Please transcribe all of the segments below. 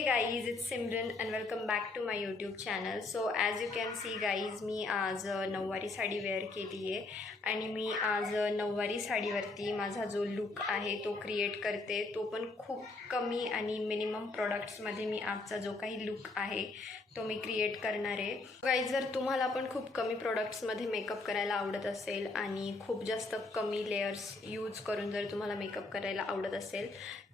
Hey guys, it's Simran and welcome back to my YouTube channel. So as you can see guys, मी आज नऊवारी sari wear केली आहे आणि मी आज नऊवारी साडीवरती माझा जो लुक आहे तो क्रिएट करते, तो पण खूप कमी आणि मिनिमम प्रोडक्ट्समध्ये मी आजचा जो काही लुक आहे तो मी क्रिएट करणार आहे. गाईज, जर तुम्हाला पण खूप कमी प्रोडक्ट्समध्ये मेकअप करायला आवडत असेल आणि खूप जास्त कमी लेयर्स यूज करून जर तुम्हाला मेकअप करायला आवडत असेल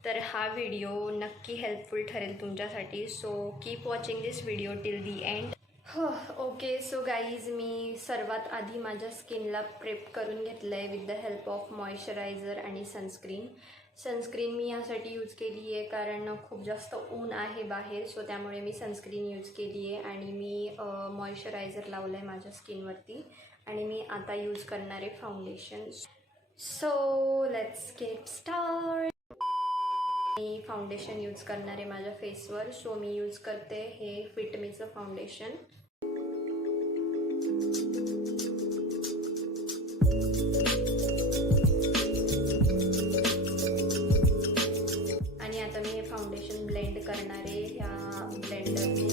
तर हा व्हिडिओ नक्की हेल्पफुल ठरेल तुमच्यासाठी. So keep watching this video till the end. Okay, so guys, मी सर्वात आधी माझ्या स्किनला प्रेप करून घेतलं आहे with the help of moisturiser आणि सनस्क्रीन मी यासाठी यूज केली आहे कारण खूप जास्त ऊन आहे बाहेर. सो त्यामुळे मी सनस्क्रीन यूज केली आहे आणि मी मॉइश्चरायझर लावलं आहे माझ्या स्किनवरती आणि मी आता यूज करणार आहे foundation. So let's get start. Me foundation use करणार आहे माझ्या फेसवर. सो मी यूज करते हे फिटमीचं फाउंडेशन. आणि आता मी हे फाउंडेशन ब्लेंड करणार आहे ह्या ब्लेंडरने.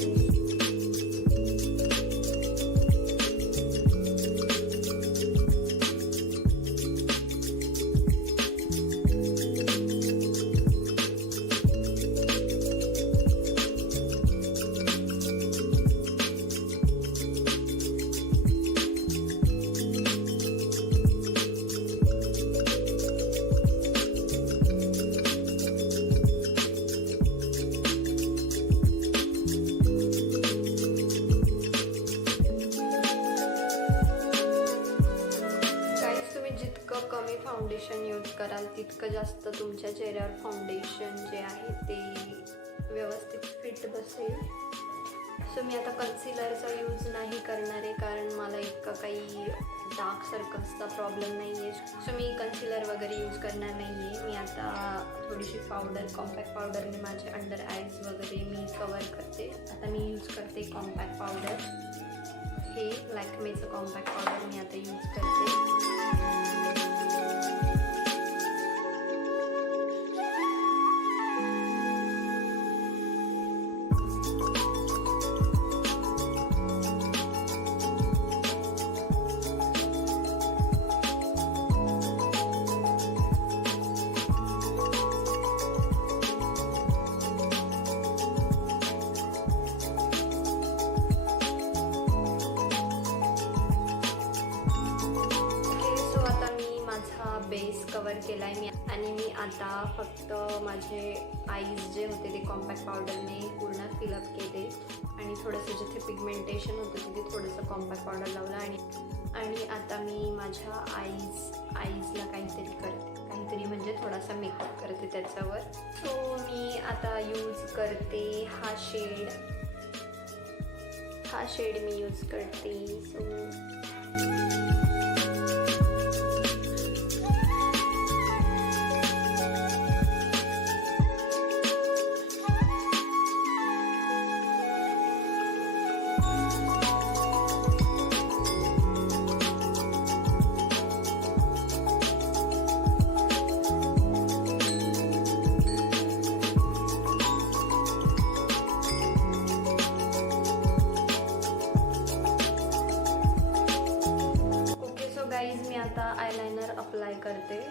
फाउंडेशन यूज कराल तितकं जास्त तुमच्या चेहऱ्यावर फाउंडेशन जे आहे ते व्यवस्थित फिट बसेल. सो मी आता कन्सिलरचा यूज नाही करणार आहे कारण मला इतका काही डार्क सर्कल्सचा प्रॉब्लेम नाही आहे. सो मी कन्सिलर वगैरे यूज करणार नाही आहे. मी आता थोडीशी पावडर, कॉम्पॅक्ट पावडरने माझे अंडर आईज वगैरे मी कवर करते. आता मी यूज करते कॉम्पॅक्ट पावडर. हे लॅक्मेचं कॉम्पॅक्ट पावडर मी आता यूज करते. बेस कवर केला आहे मी आणि मी आता फक्त माझे आईज जे होते ते कॉम्पॅक्ट पावडरने पूर्ण फिलअप केले आणि थोडंसं जिथे पिगमेंटेशन होतं तिथे थोडंसं कॉम्पॅक्ट पावडर लावलं आणि आता मी माझ्या आईजला काहीतरी म्हणजे थोडासा मेकअप करते त्याच्यावर. सो मी आता यूज करते हा शेड मी यूज करते. सो मी आता आयलाइनर अप्लाय करते.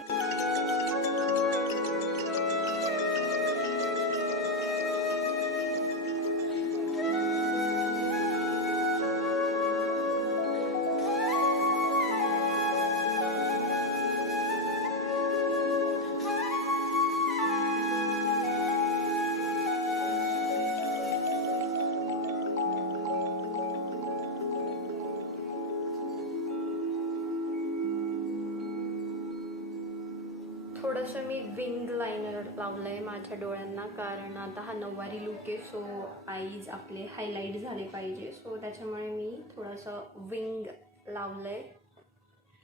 थोडंसं मी विंग लायनर लावलं आहे माझ्या डोळ्यांना कारण आता हा नऊवारी लुक आहे. सो आईज आपले हायलाईट झाले पाहिजे. सो त्याच्यामुळे मी थोडंसं विंग लावलं आहे.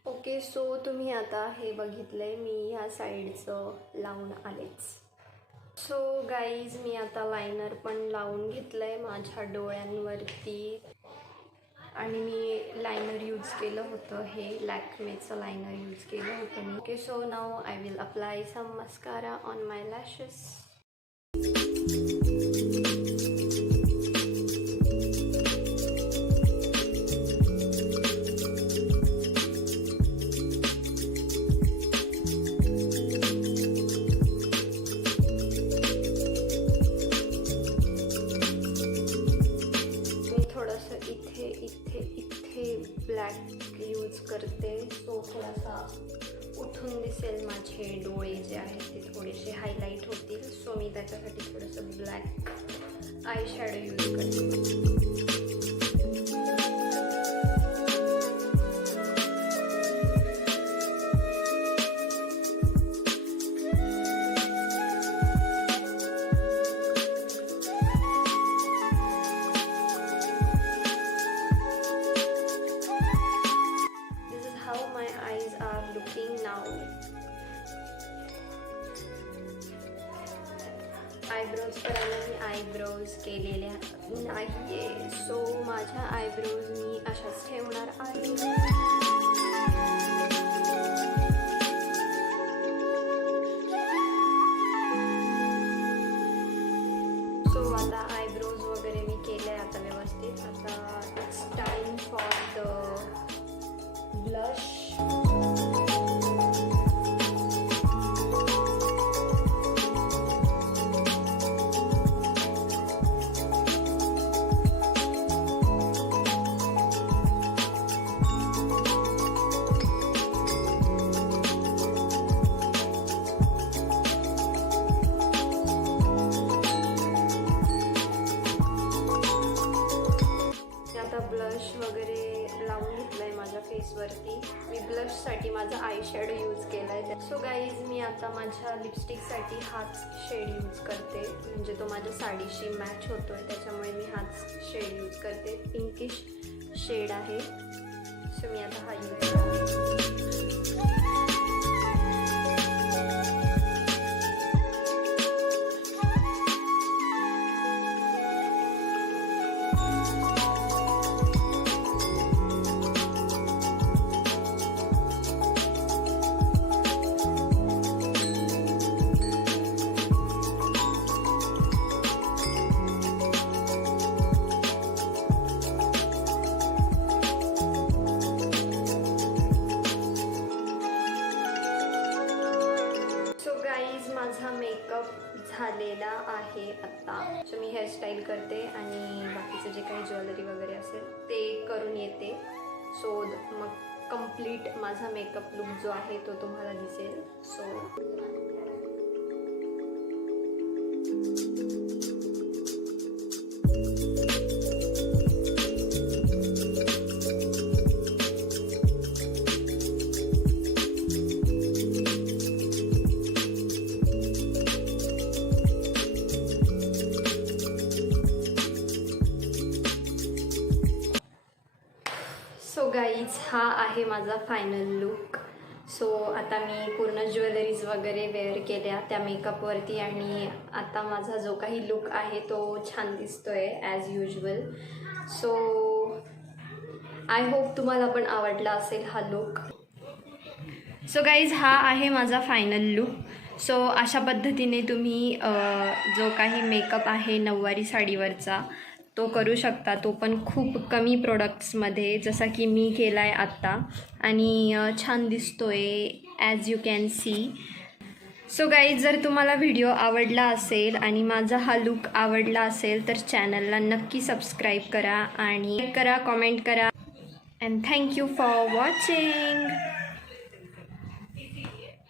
ओके, सो तुम्ही आता हे बघितलं आहे मी ह्या साईडचं लावून आलेच. सो गाईज, मी आता लायनर पण लावून घेतलं आहे माझ्या डोळ्यांवरती आणि मी लायनर यूज केलं होतं, हे लॅक्मेचं लायनर यूज केलं होतं मी. Okay, so now I will apply some mascara on my lashes. असेल माझे डोळे जे आहेत ते थोडेसे हायलाईट होतील. सो मी त्याच्यासाठी थोडंसं ब्लॅक आय शॅडो यूज करते. आयब्रोज करायला मी आयब्रोज केलेल्या नाही आहे. सो माझ्या आयब्रोज मी अशाच ठेवणार आहे. सो आता आयब्रोज वगैरे मी केले आता व्यवस्थित. आता it's time for the blush. Blush वगैरे लावून घेतलाय माझ्या फेसवरती. मी ब्लशसाठी माझा आय शॅडो यूज केला आहे. सो गाईज मी आता माझ्या लिपस्टिकसाठी हाच शेड यूज करते, म्हणजे तो माझ्या साडीशी मॅच होतो आहे, त्याच्यामुळे मी हाच शेड यूज करते. पिंकिश शेड आहे. सो मी आता हा यूज करते. माझा मेकअप झालेला आहे आता. सो मी हेअरस्टाईल करते आणि बाकीचं जे काही ज्वेलरी वगैरे असेल ते करून येते. सो मग कंप्लीट माझा मेकअप लुक जो आहे तो तुम्हाला दिसेल. सो गाईज हा आहे माझा फायनल लुक. सो आता मी पूर्ण ज्वेलरीज वगैरे वेअर केल्या त्या मेकअपवरती आणि आता माझा जो काही लुक आहे तो छान दिसतोय as usual. So I hope तुम्हाला पण आवडला असेल हा लुक. सो गाईज हा आहे माझा फायनल लुक. सो अशा पद्धतीने तुम्ही जो काही मेकअप आहे नऊवारी साडीवरचा तो करू शकता, तो पण खूप कमी प्रोडक्ट्समध्ये, जसा की मी केला आहे आत्ता आणि छान दिसतोय as you can see. So guys जर तुम्हाला व्हिडिओ आवडला असेल आणि माझा हा लुक आवडला असेल तर चॅनलला नक्की सबस्क्राईब करा आणि लाईक करा, कॉमेंट करा. And thank you for watching.